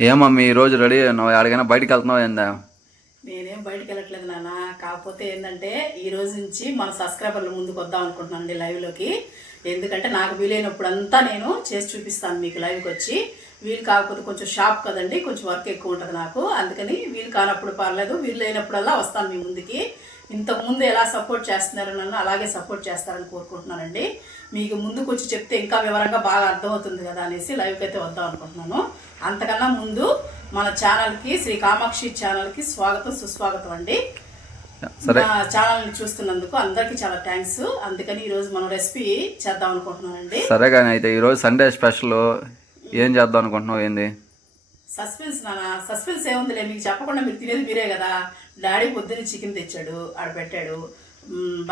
ఏమమ్మీ మీ రోజు రెడీ నువ్వు ఎక్కడికైనా బయటకు వెళ్తున్నావు ఏందా? నేనేం బయటకు వెళ్ళట్లేదు నాన్న. కాకపోతే ఏంటంటే ఈ రోజు నుంచి మన సబ్స్క్రైబర్లు ముందుకు వద్దాం అనుకుంటున్నాను లైవ్లోకి ఎందుకంటే నాకు వీలైనప్పుడు అంతా నేను చేసి చూపిస్తాను మీకు లైవ్కి వచ్చి. వీలు కాకపోతే కొంచెం షాప్ కదండి కొంచెం వర్క్ ఎక్కువ ఉంటుంది నాకు. అందుకని వీలు కానప్పుడు పర్లేదు వీలు లేనప్పుడల్లా వస్తాను మీ ముందుకి. ఇంతకు ముందు ఎలా సపోర్ట్ చేస్తున్నారో నన్ను అలాగే సపోర్ట్ చేస్తారని కోరుకుంటున్నానండి. మీకు ముందుకు వచ్చి చెప్తే ఇంకా వివరంగా బాగా అర్థమవుతుంది కదా అనేసి లైవ్కి అయితే వద్దాం అనుకుంటున్నాను. అంతకన్నా ముందు మన ఛానల్కి శ్రీ కామాక్షి ఛానల్కి స్వాగతం సుస్వాగతం అండి. ఛానల్ని చూస్తున్నందుకు అందరికీ చాలా థ్యాంక్స్. అందుకని ఈరోజు మనం రెసిపీ చేద్దాం అనుకుంటున్నానండి. సరే కానీ అయితే ఈరోజు సండే స్పెషల్ ఏం చేద్దాం అనుకుంటున్నావు ఏంది? సస్పెన్స్ నాన్న సస్పెన్స్ ఏముందిలే మీకు చెప్పకుండా మీరు తినేది మీరే కదా. డాడీ పొద్దున్న చికెన్ తెచ్చాడు ఆడ పెట్టాడు.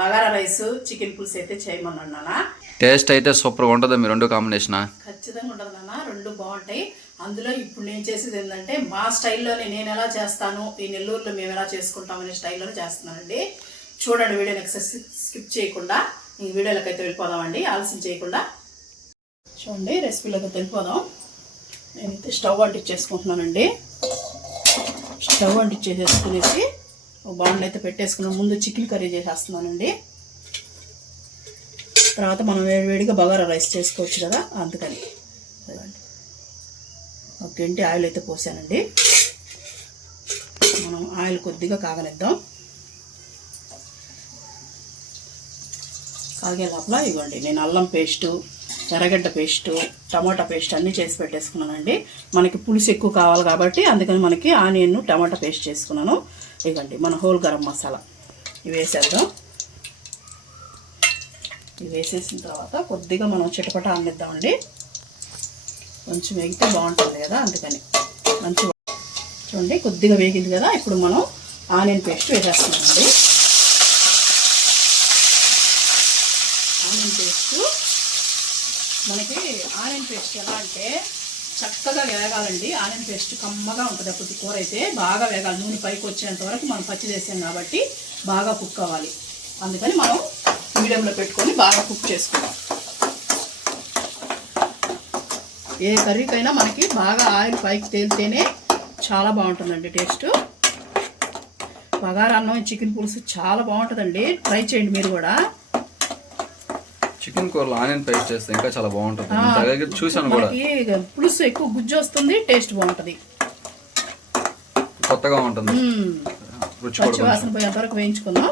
బగారా రైస్ చికెన్ పులుసు అయితే చేయమన్నాడు నాన్న టేస్ట్ అయితే సూపర్గా ఉంటుంది మీ రెండు కాంబినేషన్? ఖచ్చితంగా ఉంటుంది నాన్న రెండు బాగుంటాయి. అందులో ఇప్పుడు నేను చేసేది ఏంటంటే మా స్టైల్లోనే నేను ఎలా చేస్తాను ఈ నెల్లూరులో మేము ఎలా చేసుకుంటాం అనే స్టైల్లోనే చేస్తున్నానండి. చూడండి వీడియోని ఒకసారి స్కిప్ చేయకుండా ఈ వీడియోలోకి అయితే వెళ్ళిపోదామండి. ఆలస్యం చేయకుండా. చూడండి రెసిపీలోకి అయితే వెళ్ళిపోదాం. నేనైతే స్టవ్ అంటించేసుకుంటున్నానండి స్టవ్ అంటించేసేసుకునేసి ఒక బాండ్ అయితే పెట్టేసుకున్నాం ముందు చికెన్ కర్రీ చేసేస్తున్నానండి. తర్వాత మనం వేడి వేడిగా బగారా రైస్ చేసుకోవచ్చు కదా అందుకని. ఒక గంటి ఆయిల్ అయితే పోసానండి. మనం ఆయిల్ కొద్దిగా కాగనిద్దాం కాగే లోపల ఇవ్వండి. నేను అల్లం పేస్టు ఎర్రగడ్డ పేస్టు టమాటా పేస్ట్ అన్నీ చేసి పెట్టేసుకున్నానండి. మనకి పులుసు ఎక్కువ కావాలి కాబట్టి అందుకని మనకి ఆనియన్ టమాటా పేస్ట్ చేసుకున్నాను. ఇవ్వండి మన హోల్ గరం మసాలా. ఇవి వేసేద్దాం. ఇవి వేసేసిన తర్వాత కొద్దిగా మనం చిటపట అందిద్దామండి కొంచెం వేగితే బాగుంటుంది కదా అందుకని. మంచి చూడండి కొద్దిగా వేగింది కదా ఇప్పుడు మనం ఆనియన్ పేస్ట్ వేసేస్తున్నామండి. Onion paste. మనకి ఆనియన్ పేస్ట్ ఎలా అంటే చక్కగా వేగాలండి. ఆనియన్ పేస్ట్ కమ్మగా ఉంటుంది అప్పుడు కూర అయితే బాగా వేగాలి. నూనె పైకి వచ్చేంత వరకు మనం పచ్చి చేసాం కాబట్టి బాగా కుక్ అవ్వాలి. అందుకని మనం మీడియంలో పెట్టుకొని బాగా కుక్ చేసుకుందాం. ఏ కర్రీకైనా మనకి బాగా ఆయిల్ పైకి తేలితేనే చాలా బాగుంటుందండి టేస్ట్. బగారా అన్నం చికెన్ పులుసు చాలా బాగుంటుందండి. ట్రై చేయండి మీరు కూడా. చికెన్ కూరలో ఆనియన్ పేస్ట్ చేస్తే ఇంకా చాలా బాగుంటుంది చూశాను కూడా. పులుసు ఎక్కువ గుజ్జు వస్తుంది టేస్ట్ బాగుంటుంది. కొత్తగా ఉంటుంది. రుచి వాసన పోయేంత వరకు వేయించుకుందాం.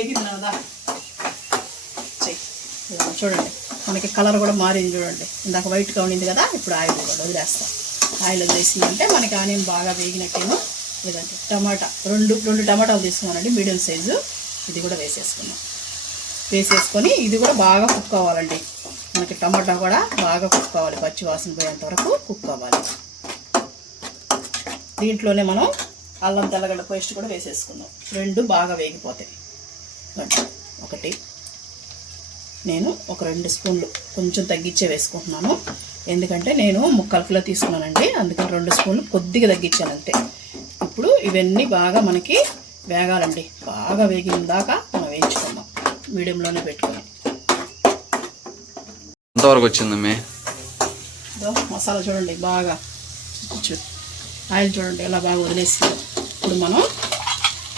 ఇదిగో చూడండి. మనకి కలర్ కూడా మారింది చూడండి. ఇందాక వైట్గా ఉండింది కదా ఇప్పుడు ఆయిల్ కూడా వదిలేస్తాం. ఆయిల్ వదిలేసిందంటే మనకి ఆనియన్ బాగా వేగినట్టేమో లేదంటే టమాటా రెండు రెండు టమాటాలు తీసుకున్నానండి మీడియం సైజు. ఇది కూడా వేసేసుకున్నాం. వేసేసుకొని ఇది కూడా బాగా కుక్ అవ్వాలండి మనకి టమాటా కూడా బాగా కుక్ అవ్వాలి పచ్చి వాసన పోయేంత వరకు కుక్ అవ్వాలి దీంట్లోనే మనం అల్లం తెల్లగడ్డ పేస్ట్ కూడా వేసేసుకుందాం. రెండు బాగా వేగిపోతాయి. ఒకటి నేను ఒక రెండు స్పూన్లు కొంచెం తగ్గించే వేసుకుంటున్నాను. ఎందుకంటే నేను ముక్కలు కిలో తీసుకున్నానండి. అందుకని రెండు స్పూన్లు కొద్దిగా తగ్గించాను అంతే. ఇప్పుడు ఇవన్నీ బాగా మనకి వేగాలండి. బాగా వేగిన దాకా మనం వేయించుకుందాం. మీడియంలోనే పెట్టుకొని. ఎంతవరకు వచ్చింది మీ? ఇదో మసాలా చూడండి బాగా. ఆయిల్ చూడండి ఎలా బాగా వదిలేసింది. ఇప్పుడు మనం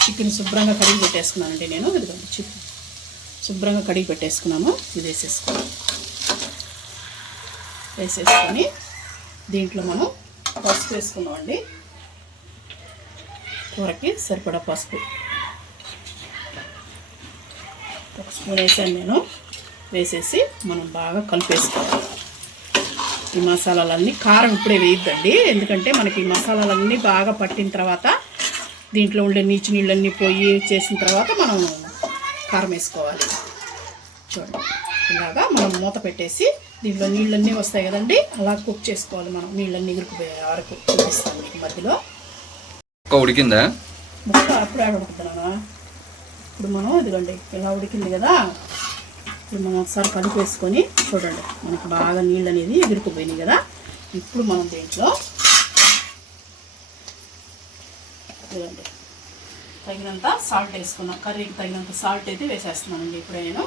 చికెన్ శుభ్రంగా కడిగి పెట్టేసుకున్నానండి నేను. ఇదిగోండి చికెన్. శుభ్రంగా కడిగి పెట్టేసుకున్నాము. ఇది వేసేసుకున్నాను వేసేసుకొని దీంట్లో మనం పసుపు వేసుకున్నామండి కూరకి సరిపడా పసుపు. ఒక స్పూన్ వేసాను నేను. వేసేసి మనం బాగా కలిపేసుకోవాలి. ఈ మసాలాలన్నీ కారం ఇప్పుడే వేయద్దండి. ఎందుకంటే మనకి ఈ మసాలాలన్నీ బాగా పట్టిన తర్వాత దీంట్లో ఉండే నీచు నీళ్ళన్నీ పోయి చేసిన తర్వాత మనం కారం వేసుకోవాలి చూడండి. ఇలాగా మనం మూత పెట్టేసి దీంట్లో నీళ్ళన్నీ వస్తాయి కదండి? అలా కుక్ చేసుకోవాలి మనం. నీళ్ళన్నీ ఎగురుకుపోయే వరకు చూపిస్తాను మీకు మధ్యలో. ఉడికిందా? ముక్క అప్పుడు ఆడ ఉడుకుతున్నానా ఇప్పుడు మనం ఇదిగోండి ఇలా ఉడికింది కదా? ఇప్పుడు మనం ఒకసారి కలిపేసుకొని చూడండి. మనకి బాగా నీళ్ళు అనేది ఎగురుకుపోయినాయి కదా? ఇప్పుడు మనం దీంట్లో ఇదిగోండి తగినంత సాల్ట్ వేసుకున్నాను కర్రీకి తగినంత సాల్ట్ అయితే వేసేస్తున్నానండి ఇప్పుడు నేను.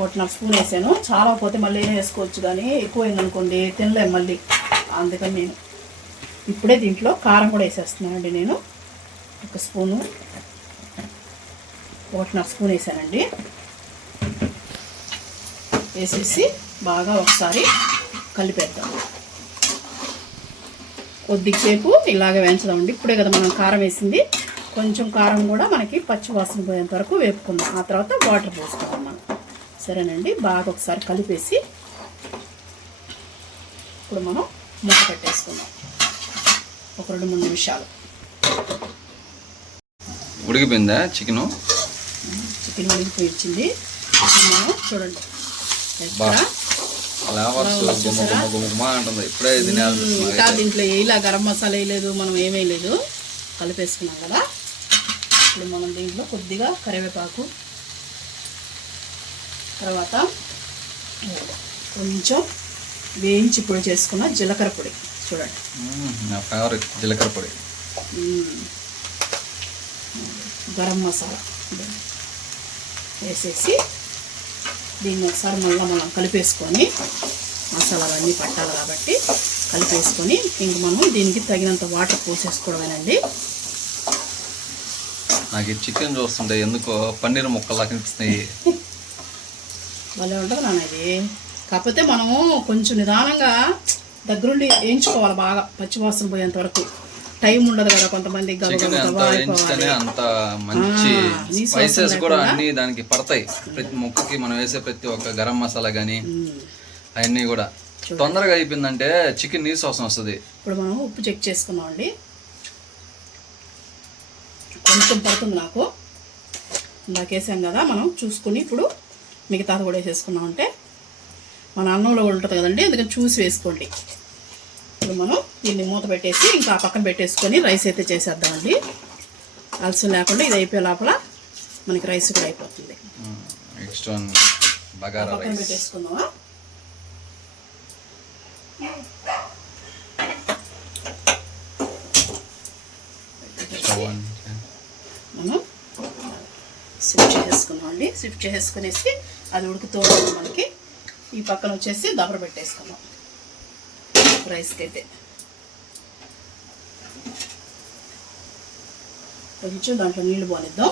ఒకటిన్నర స్పూన్ వేసాను. చాలా పోతే మళ్ళీ ఏం వేసుకోవచ్చు కానీ ఎక్కువ అయిందనుకోండి తినలేము మళ్ళీ. అందుకని నేను ఇప్పుడే దీంట్లో కారం కూడా వేసేస్తున్నానండి నేను. ఒక స్పూను. ఒకటిన్నర స్పూన్ వేసానండి. వేసేసి బాగా ఒకసారి కలిపేద్దాం. కొద్దిసేపు ఇలాగే వేయించదామండి ఇప్పుడే కదా మనం కారం వేసింది. కొంచెం కారం కూడా మనకి పచ్చి వాసన పోయేంత వరకు వేపుకుందాం. ఆ తర్వాత వాటర్ పోసుకోవాలి మనం. సరేనండి. బాగా ఒకసారి కలిపేసి ఇప్పుడు మనం మూత పెట్టేసుకుందాం. ఒక రెండు మూడు నిమిషాలు. ఉడికిపోయిందా చికెను? చికెన్ ఉడికిపోయి మనం చూడండి. ఇప్పుడే ఇంకా దీంట్లో వేయలా గరం మసాలా వేయలేదు మనం ఏమీ లేదు. కలిపేసుకున్నాం కదా. ఇప్పుడు మనం దీంట్లో కొద్దిగా కరివేపాకు. తర్వాత కొంచెం వేయించి పొడి చేసుకున్న జీలకర్ర పొడి. చూడండి. నా ఫేవరెట్ జీలకర్ర పొడి. గరం మసాలా. వేసేసి దీన్ని ఒకసారి మళ్ళీ మనం కలిపేసుకొని మసాలాలన్నీ పట్టాలి కాబట్టి కలిపేసుకొని ఇంక మనం దీనికి తగినంత వాటర్ పోసేసుకోవడమేనండి. నాకు చికెన్ చూస్తుంటే ఎందుకో పన్నీర్ ముక్కలా కనిపిస్తున్నాయి. భలే ఉంటుంది నాన్న ఇది. కాకపోతే మనము కొంచెం నిదానంగా దగ్గరుండి వేయించుకోవాలి బాగా పచ్చివాసన పోయేంత వరకు. టైం ఉండదు కదా కొంతమంది అంత మంచి స్పైసెస్ కూడా. అన్ని దానికి పడతాయి. ప్రతి ముక్కకి మనం వేసే ప్రతి ఒక్క గరం మసాలా కానీ. అవన్నీ కూడా. తొందరగా అయిపోయిందంటే చికెన్ నీసు అవసరం వస్తుంది. ఇప్పుడు మనం ఉప్పు చెక్ చేసుకున్నామండి కొంచెం పడుతుంది నాకు. వేసాం కదా మనం చూసుకుని ఇప్పుడు మిగతాది కూడా వేసేసుకున్నామంటే మన అన్నంలో కూడా ఉంటుంది కదండి అందుకని చూసి వేసుకోండి. ఇప్పుడు మనం దీన్ని మూత పెట్టేసి ఇంకా ఆ పక్కన పెట్టేసుకొని రైస్ అయితే చేసేద్దామండి. ఆలస్యం లేకుండా ఇది అయిపోయే లోపల మనకి రైస్ కూడా అయిపోతుంది. పక్కన పెట్టేసుకుందామా? మనం షిఫ్ట్ చేసుకున్నాం అండి. షిఫ్ట్ చేసుకునేసి అది ఉడుకుతూ మనకి. ఈ పక్కన వచ్చేసి దబర పెట్టేసుకున్నాం రైస్కి అయితే. కొంచెం దాంట్లో నీళ్ళు పోనిద్దాం.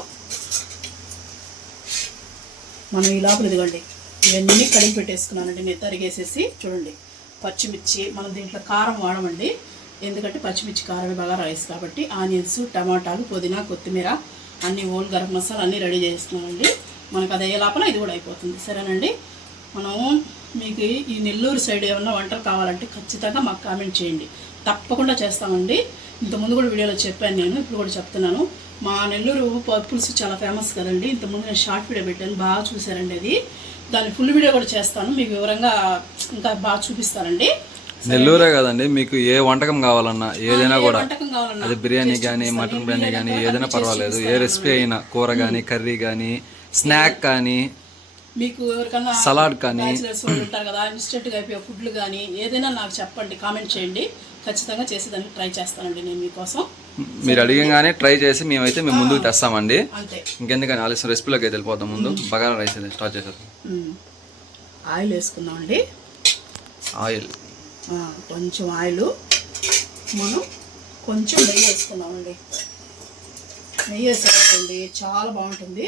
మనం ఈ లోపల ఇదిగండి ఇవన్నీ కడిగి పెట్టేసుకున్నానండి నేను తరిగేసేసి చూడండి పచ్చిమిర్చి మనం దీంట్లో కారం వాడమండి. ఎందుకంటే పచ్చిమిర్చి కారమే బాగా రైస్ కాబట్టి ఆనియన్స్ టమాటాలు పుదీనా కొత్తిమీర అన్ని ఓల్ గరం మసాలా అన్నీ రెడీ చేస్తున్నానండి. మనకు అది అయ్యే లోపల ఇది కూడా అయిపోతుంది. సరేనండి? మనం మీకు ఈ నెల్లూరు సైడ్ ఏమన్నా వంటలు కావాలంటే ఖచ్చితంగా మాకు కామెంట్ చేయండి. తప్పకుండా చేస్తామండి. ఇంతకుముందు కూడా వీడియోలో చెప్పాను నేను ఇప్పుడు కూడా చెప్తున్నాను. మా నెల్లూరు పులుసు చాలా ఫేమస్ కదండి. ఇంతకుముందు నేను షార్ట్ వీడియో పెట్టాను బాగా చూసారండి అది. దాని ఫుల్ వీడియో కూడా చేస్తాను. మీకు వివరంగా ఇంకా బాగా చూపిస్తానండి. నెల్లూరే కదండి. మీకు ఏ వంటకం కావాలన్నా ఏదైనా కూడా వంటకం కావాలన్నా అది బిర్యానీ కానీ. మటన్ బిర్యానీ కానీ ఏదైనా పర్వాలేదు. ఏ రెసిపీ అయినా కూర కానీ కర్రీ కానీ స్నాక్ కానీ మీకు ఎవరికన్నా సలాడ్ కానీ ఉంటారు కదా ఇన్స్టెంట్గా అయిపోయే ఫుడ్లు కానీ ఏదైనా నాకు చెప్పండి కామెంట్ చేయండి. ఖచ్చితంగా చేసేదానికి ట్రై చేస్తానండి నేను మీకోసం. మీరు అడిగగానే ట్రై చేసి మేమైతే మేము ముందుకు తెస్తామండి. ఇంకెందుకని ఆలస్యం రెసిపీలోకి అయితే వెళ్ళిపోతాం ముందు. బగారా రైస్ అయితే స్టార్ట్ చేసేద్దాం. ఆయిల్ వేసుకుందామండి ఆయిల్. కొంచెం ఆయిల్. మనం కొంచెం నెయ్యి వేసుకుందామండి నెయ్యి వేసేసుకోండి చాలా బాగుంటుంది.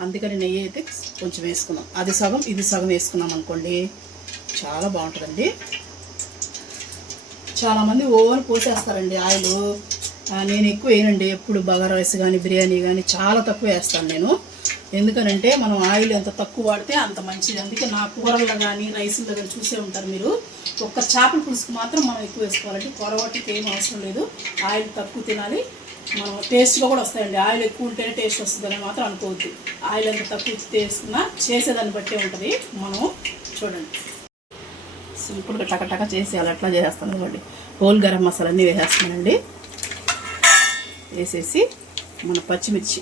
అందుకని నెయ్యి అయితే కొంచెం వేసుకున్నాం అది సగం ఇది సగం వేసుకున్నాం అనుకోండి. చాలా బాగుంటుందండి. చాలామంది ఓవర్ పోసేస్తారండి ఆయిల్. నేను ఎక్కువ వేయనండి. ఎప్పుడు బగారా రైస్ కానీ బిర్యానీ కానీ చాలా తక్కువ వేస్తాను నేను. ఎందుకనంటే మనం ఆయిల్ ఎంత తక్కువ వాడితే అంత మంచిది. అందుకే నా కూరల్లో కానీ రైస్లో కానీ చూసే ఉంటారు మీరు. ఒక్క చేపల పులుసుకు మాత్రం మనం ఎక్కువ వేసుకోవాలండి. కూర ఏం అవసరం లేదు. ఆయిల్ తక్కువ తినాలి. మనం టేస్ట్గా కూడా వస్తాయండి. ఆయిల్ ఎక్కువ ఉంటేనే టేస్ట్ వస్తుందని మాత్రం అనుకోవద్దు. ఆయిల్ ఎంత తక్కువ తీసుకున్నా చేసేదాన్ని బట్టే ఉంటుంది. మనం చూడండి. సింపుల్గా టక టక చేసేయాలి. అట్లా చేసేస్తాను ఇవ్వండి హోల్ గరం మసాలా అన్నీ వేసేస్తానండి వేసేసి మన పచ్చిమిర్చి.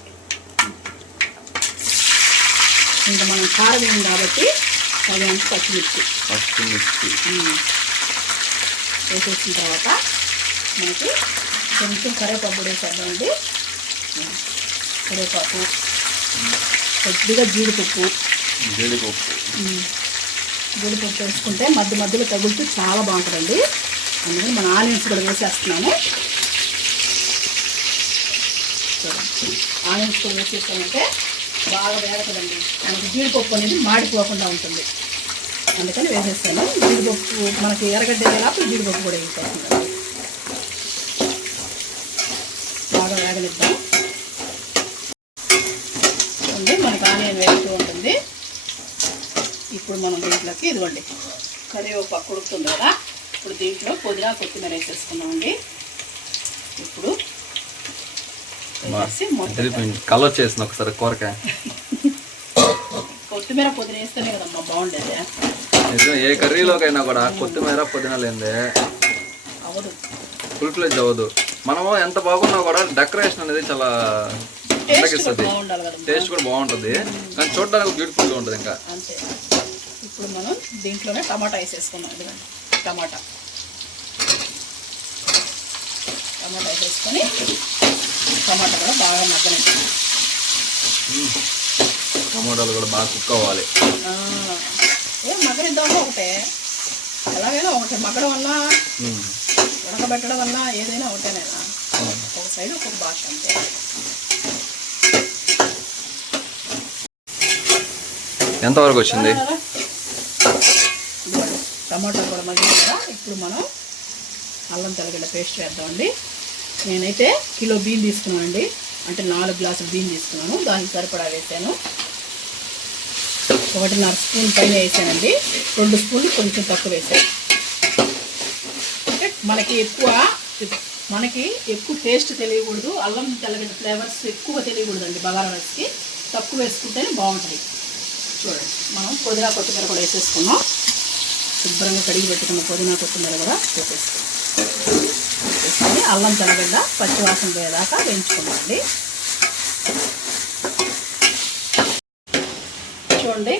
ఇంకా మనం కారం వేయం కాబట్టి తగినంత పచ్చిమిర్చి. పచ్చిమిర్చి. వేసేసిన తర్వాత మనకి కొంచెం కరివేపాకు కూడా వేసేద్దామండి. ఉమ్. కరివేపాకు. కొద్దిగా జీడిపప్పు. జీడిపప్పు. జీడిపప్పు వేసుకుంటే మధ్య మధ్యలో తగులుతూ చాలా బాగుంటుందండి. అందుకని మన ఆనియన్స్ కూడా వేసేస్తున్నాము. ఆనియన్స్ కూడా వేసేసామంటే బాగా వేగతుందండి మనకి జీడిపప్పు అనేది మాడిపోకుండా ఉంటుంది. అందుకని వేసేస్తాను. జీడిపప్పు మనకి ఎర్రగడ్డ వేయాలి జీడిపప్పు కూడా వేసేస్తుందండి బాగా వేగనిద్దాం చూడండి మనకి ఆనియన్ వేస్తూ ఉంటుంది ఇప్పుడు మనం దీంట్లోకి ఇదిగోండి కరివేపాకు ఉడుకుతుంది కదా. ఇప్పుడు దీంట్లో పుదీనా కొత్తిమీర వేసేసుకున్నామండి ఇప్పుడు కలర్ చేసిన ఒకసారి కూరకాయ కొత్తిమీర పుదీనా వేస్తేనే కదమ్మా బాగుండేది. నిజం ఏ కర్రీలోకైనా కూడా కొత్తిమీర పుదీనా లేదే అవ్వదు. ఫుల్ ఫ్లెజ్ అవ్వదు. మనము ఎంత బాగున్నా కూడా డెకరేషన్ అనేది చాలా టేస్ట్ కూడా బాగుంటుంది. కానీ చూడడానికి బ్యూటిఫుల్గా ఉంటుంది ఇంకా. అంతే. ఇప్పుడు మనం దీంట్లోనే టమాటా వేసేసుకున్నాం ఇదిగోండి టమాటా. టమాటా వేసేసుకొని టమాటా కూడా బాగా మగ్గనండి టమోటాలు కూడా బాగా కుక్ అవ్వాలి. ఏ మగ్గనిద్దామో ఒకటే. ఎలాగైనా ఒకటే మగ్గడం వల్ల. ఉడకబెట్టడం వల్ల ఏదైనా ఒకటేనేనా ఒక సైడ్ ఒక్కొక్క భాష అంతే. ఎంతవరకు వచ్చింది? టమాటా కూడా మగ్గింది ఇప్పుడు మనం అల్లం తెల్లగడ్డ పేస్ట్ చేద్దామండి నేనైతే కిలో బీన్ తీసుకున్నానండి. అంటే నాలుగు గ్లాసులు బీన్ తీసుకున్నాను. దానికి సరిపడా వేసాను. ఒకటిన్నర స్పూన్ పైన వేసానండి. రెండు స్పూన్లు కొంచెం తక్కువ వేసాను. అంటే మనకి ఎక్కువ మనకి ఎక్కువ టేస్ట్ తెలియకూడదు. అల్లం తెల్లగడ్డ ఫ్లేవర్స్ ఎక్కువ తెలియకూడదండి బగారా రైస్కి. తక్కువ వేసుకుంటేనే బాగుంటుంది. చూడండి మనం పుదీనా కొత్తిమీర కూడా వేసేసుకున్నాం. శుభ్రంగా కడిగి పెట్టుకున్న పుదీనా కొత్తిమీర కూడా వేసేసుకున్నాం అల్లం తెల్లగడ్డ పచ్చివాసన పోయేదాకా వేయించుకోండి చూడండి.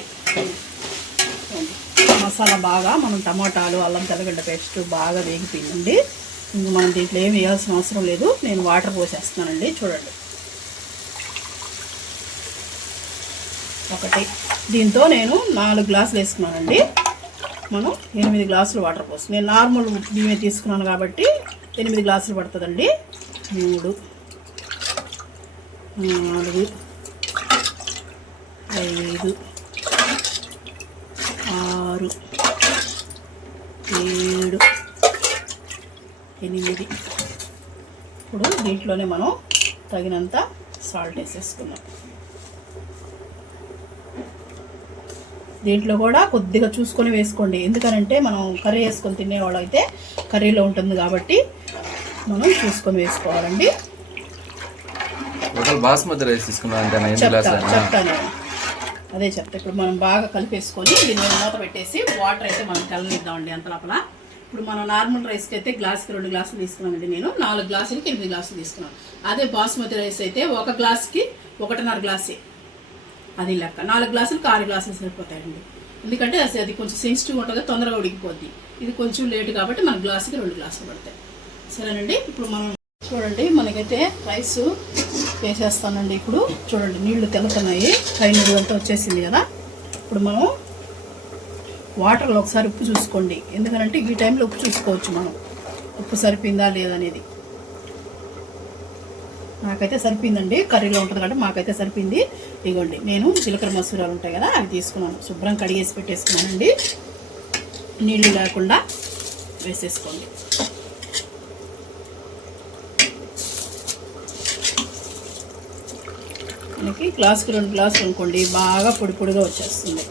మసాలా బాగా మనం టమాటాలు అల్లం తెల్లగడ్డ పేస్ట్ బాగా వేగిపోయిందండి. మనం దీంట్లో ఏమి వేయాల్సిన అవసరం లేదు. నేను వాటర్ పోసేస్తున్నానండి. చూడండి. ఒకటి. దీంతో నేను నాలుగు గ్లాసులు వేసుకున్నానండి. మనం ఎనిమిది గ్లాసులు వాటర్ పోస్తాం నేను నార్మల్ బియ్యమే తీసుకున్నాను కాబట్టి ఎనిమిది గ్లాసులు పడుతుందండి. మూడు నాలుగు ఐదు ఆరు ఏడు ఎనిమిది. ఇప్పుడు దీంట్లోనే మనం తగినంత సాల్ట్ వేసేసుకున్నాం దీంట్లో కూడా కొద్దిగా చూసుకొని వేసుకోండి. ఎందుకనంటే మనం కర్రీ వేసుకొని తినేవాళ్ళు అయితే కర్రీలో ఉంటుంది కాబట్టి మనం చూసుకొని వేసుకోవాలండి. బాస్మతి రైస్ తీసుకున్నాం అంతేనా ఎన్ని చెప్తా గ్లాసులు చెప్తా నేను అదే చెప్తా. ఇప్పుడు మనం బాగా కలిపేసుకొని దీన్ని మూత పెట్టేసి వాటర్ అయితే మనం కలనిద్దామండి అంత లోపల. ఇప్పుడు మనం నార్మల్ రైస్కి అయితే గ్లాస్కి రెండు గ్లాసులు తీసుకున్నానండి నేను. నాలుగు గ్లాసులకి ఎనిమిది గ్లాసులు తీసుకున్నాను. అదే బాస్మతి రైస్ అయితే ఒక గ్లాస్కి ఒకటిన్నర గ్లాసే. అది లెక్క. నాలుగు గ్లాసులకు ఆరు గ్లాసులు సరిపోతాయండి. ఎందుకంటే అది అది కొంచెం సెన్సిటివ్ ఉంటుంది తొందరగా ఉడికిపోద్ది. ఇది కొంచెం లేట్ కాబట్టి మన గ్లాసుకి రెండు గ్లాసులు పడతాయి. సరేనండి ఇప్పుడు మనం చూడండి మనకైతే రైస్ వేసేస్తానండి ఇప్పుడు. చూడండి నీళ్ళు తెలుతున్నాయి పై నీళ్ళు అంతా వచ్చేసింది కదా. ఇప్పుడు మనం వాటర్లో ఒకసారి ఉప్పు చూసుకోండి. ఎందుకంటే ఈ టైంలో ఉప్పు చూసుకోవచ్చు మనం. ఉప్పు సరిపోయిందా లేదనేది నాకైతే సరిపోయిందండి. కర్రీలో ఉంటుంది కాబట్టి మాకైతే సరిపోయింది. ఇదిగోండి నేను జీలకర్ర మసూరాలు ఉంటాయి కదా అవి తీసుకున్నాను. శుభ్రం కడిగేసి పెట్టేసుకున్నానండి. నీళ్ళు లేకుండా వేసేసుకోండి. మనకి గ్లాసుకి రెండు గ్లాసులు అనుకోండి బాగా పొడి పొడిగా వచ్చేస్తుంది.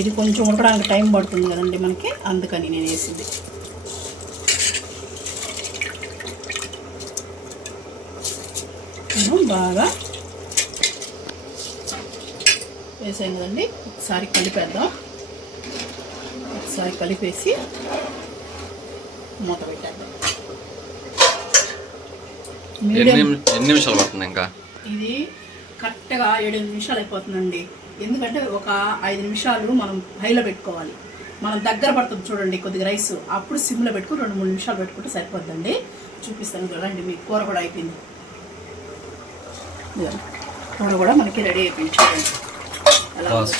ఇది కొంచెం ఉండడానికి టైం పడుతుంది కదండి మనకి అందుకని నేను వేసింది. బాగా వేసాం కదండి ఒకసారి కలిపేద్దాం. ఒకసారి కలిపేసి మూత పెట్టేద్దాం. ఎన్ని నిమిషాలు పడుతుంది ఇంకా? ఇది కరెక్ట్గా ఏడు నిమిషాలు అయిపోతుందండి. ఎందుకంటే ఒక ఐదు నిమిషాలు మనం హైలో పెట్టుకోవాలి. మనం దగ్గర పడుతుంది చూడండి కొద్దిగా రైస్. అప్పుడు సిమ్లో పెట్టుకుని రెండు మూడు నిమిషాలు పెట్టుకుంటే సరిపోద్దండి. చూపిస్తాను చూడండి మీ కూర కూడా అయిపోయింది. కూర కూడా మనకి రెడీ అయిపోయింది చూడండి.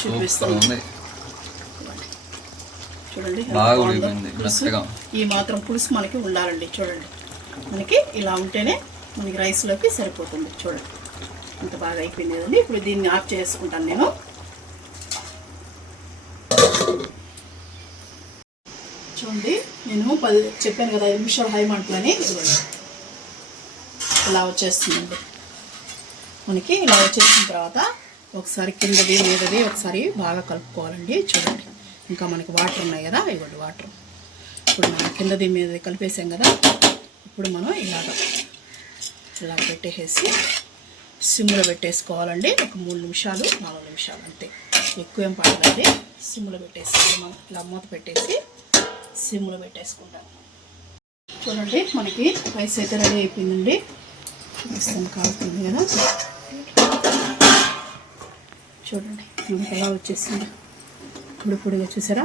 చూపిస్తాను చూడండి బాగా. ఉడికింది, మెత్తగా. ఈ మాత్రం పులుసు మనకి ఉండాలండి చూడండి. మనకి ఇలా ఉంటేనే మనకి రైస్లోకి సరిపోతుంది చూడండి. అంత బాగా అయిపోయింది కదండి. ఇప్పుడు దీన్ని ఆఫ్ చేసుకుంటాను నేను. చూడండి నేను పది చెప్పాను కదా ఐదు నిమిషాలు హై మంటలని ఇలా వచ్చేస్తుందండి. మనకి ఇలా వచ్చేసిన తర్వాత ఒకసారి కిందది మీదది ఒకసారి బాగా కలుపుకోవాలండి. చూడండి. ఇంకా మనకి వాటర్ ఉన్నాయి కదా ఇవ్వండి వాటర్. ఇప్పుడు మనం కిందది మీదది కలిపేసాం కదా ఇప్పుడు మనం ఇలాగ ఇలా పెట్టేసి సిమ్లో పెట్టేసుకోవాలండి. ఒక మూడు నిమిషాలు నాలుగు నిమిషాలు అంతే. ఎక్కువ ఏం పడదండి. సిమ్లో పెట్టేసుకోవాలి మనం ఇలా మూత పెట్టేసి సిమ్లో పెట్టేసుకుంటాం. చూడండి మనకి రైస్ అయితే రెడీ అయిపోయిందండి. చూపిస్తాను కాలుతుంది కదా. చూడండి. మనకి ఎలా వచ్చేసింది? పొడి పొడిగా చూసారా?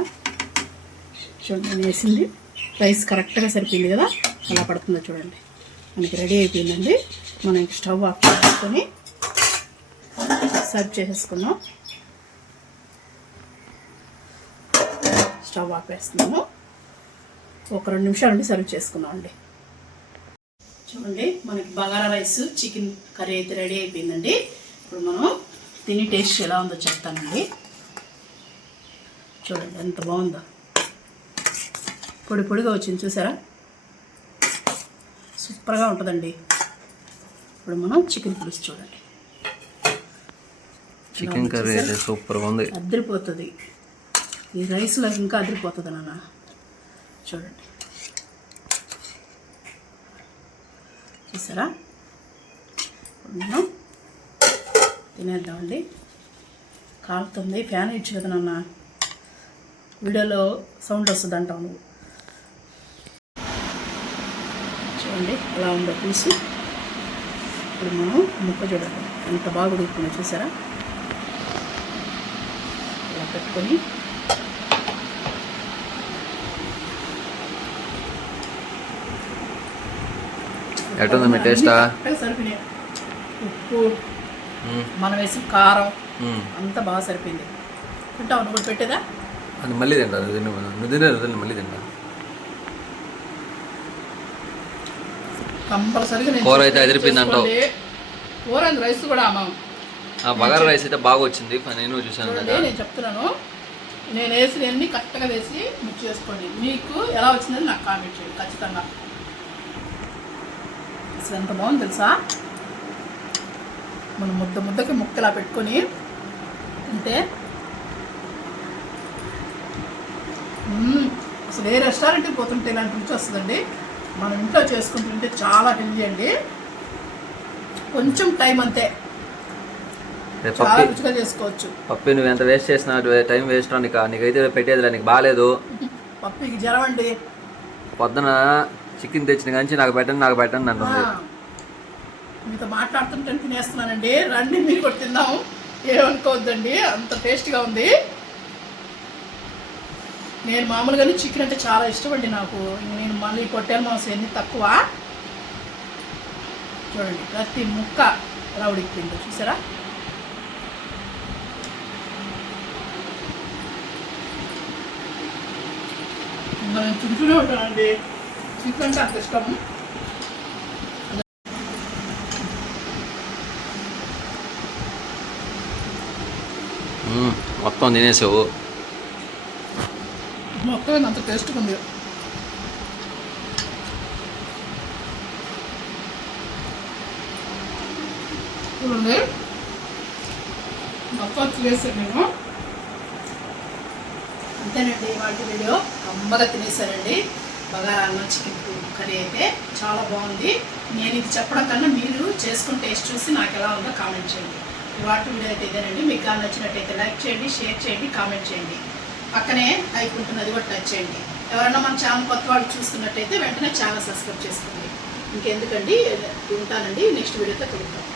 చూడండి నేను వేసింది. రైస్ కరెక్ట్గా సరిపోయింది కదా? అలా పడుతుందో చూడండి. మనకి రెడీ అయిపోయిందండి. మనం స్టవ్ ఆఫ్ చేసుకొని సర్వ్ చేసేసుకున్నాం స్టవ్ ఆఫ్ వేస్తున్నాము ఒక రెండు నిమిషాలు ఉండి సర్వ్ చేసుకున్నాం అండి. చూడండి మనకి బగారా రైస్ చికెన్ కర్రీ అయితే రెడీ అయిపోయిందండి. ఇప్పుడు మనం తిని టేస్ట్ ఎలా ఉందో చెప్తానండి చూడండి ఎంత బాగుందో. పొడి పొడిగా వచ్చింది చూసారా? సూపర్గా ఉంటుందండి. ఇప్పుడు మనం చికెన్ పులుసు చూడండి. చికెన్ కర్రీ అయితే సూపర్గా ఉంది. అదిరిపోతుంది. ఈ రైస్లో ఇంకా అదిరిపోతుంది నాన్న. చూడండి. చూసారా? తినేద్దామండి. కాలుతుంది. ఫ్యాన్ ఇచ్చు కదా నాన్న. వీడియోలో సౌండ్ వస్తుంది అంటావు నువ్వు. చూడండి ఎలా ఉందో పులుసు ఇప్పుడు మనం ముక్క చూడండి ఎంత బాగా ఉడుకుతుందో చూసారా? ఇలా పెట్టుకొని ఎట్టుంది మీ టేస్టా? సరిపోయినాయి. ఉప్పు మనం వేసిన కారం అంతా బాగా సరిపోయింది. తింటావు? నువ్వు పెట్టేదా? అది మళ్ళీ తింటా నువ్వు తినే మళ్ళీ తింటా. కంపల్సరీగా కూర అయితే అదిరిపోయింది అంటావు. కూర రైస్ కూడా ఆ బగారా రైస్ అయితే బాగా వచ్చింది నేను చూసాను నేను చెప్తున్నాను. నేను వేసిన అన్ని కరెక్ట్గా వేసి మిక్స్ చేసుకోండి. మీకు ఎలా వచ్చిందని నాకు కామెంట్ చేయండి ఖచ్చితంగా. అసలు ఎంత బాగుంది తెలుసా? మనం ముద్ద ముద్దకి ముక్కలా పెట్టుకొని తింటే మ్మ్. అసలు ఏ రెస్టారెంట్కి పోతుంటే ఇలాంటి రుచి వస్తుందండి? మనం ఇంట్లో చేసుకుంటుంటే చాలా హెల్దీ అండి. కొంచెం టైం అంతే. చాలా రుచిగా చేసుకోవచ్చు. పప్పి నువ్వు ఎంత వేస్ట్ చేసినా టైం వేస్ట్ నీకు నీకైతే పెట్టేది నీకు బాగాలేదు. పప్పికి జ్వరం అండి. పొద్దున చికెన్ తెచ్చిన కానీ నాకు పెట్టండి నాకు పెట్టండి అంటుంది. మీతో మాట్లాడుతుంటే తినేస్తున్నానండి. రండి మీరు కూడా తిందాము. ఏమనుకోవద్దండి అంత టేస్ట్గా ఉంది. నేను మామూలుగానే చికెన్ అంటే చాలా ఇష్టం అండి నాకు. నేను మళ్ళీ పొట్టేల మాంసం ఎన్ని తక్కువ? చూడండి ప్రతి ముక్క ఎలా ఉడికిపోయిందో చూసారా? ఇంకా నేను తింటూనే ఉంటానండి. చికెన్ అంటే అంత ఇష్టం. మొత్తం తినేసావు. మొత్తం అంత టేస్ట్గా ఉంది. చూడండి. మొత్తం తినేసాను నేను. అంతేనండి వాటి వీడియో. అమ్మగా తినేసానండి. బగారాల్లో చికెన్ కర్రీ అయితే చాలా బాగుంది. నేను ఇది చెప్పడం కన్నా మీరు చేసుకుని టేస్ట్ చూసి నాకు ఎలా ఉందో కామెంట్ చేయండి. వాటి వీడియో అయితే ఇదేనండి మీకు కానీ నచ్చినట్టయితే లైక్ చేయండి షేర్ చేయండి కామెంట్ చేయండి. పక్కనే అయిపోతున్నది కూడా టచ్ చేయండి. ఎవరైనా మన ఛానల్ కొత్త వాళ్ళు చూస్తున్నట్టయితే వెంటనే ఛానల్ సబ్స్క్రైబ్ చేసుకోండి. ఇంకెందుకండి? ఉంటానండి. నెక్స్ట్ వీడియోతో కలుగుతాం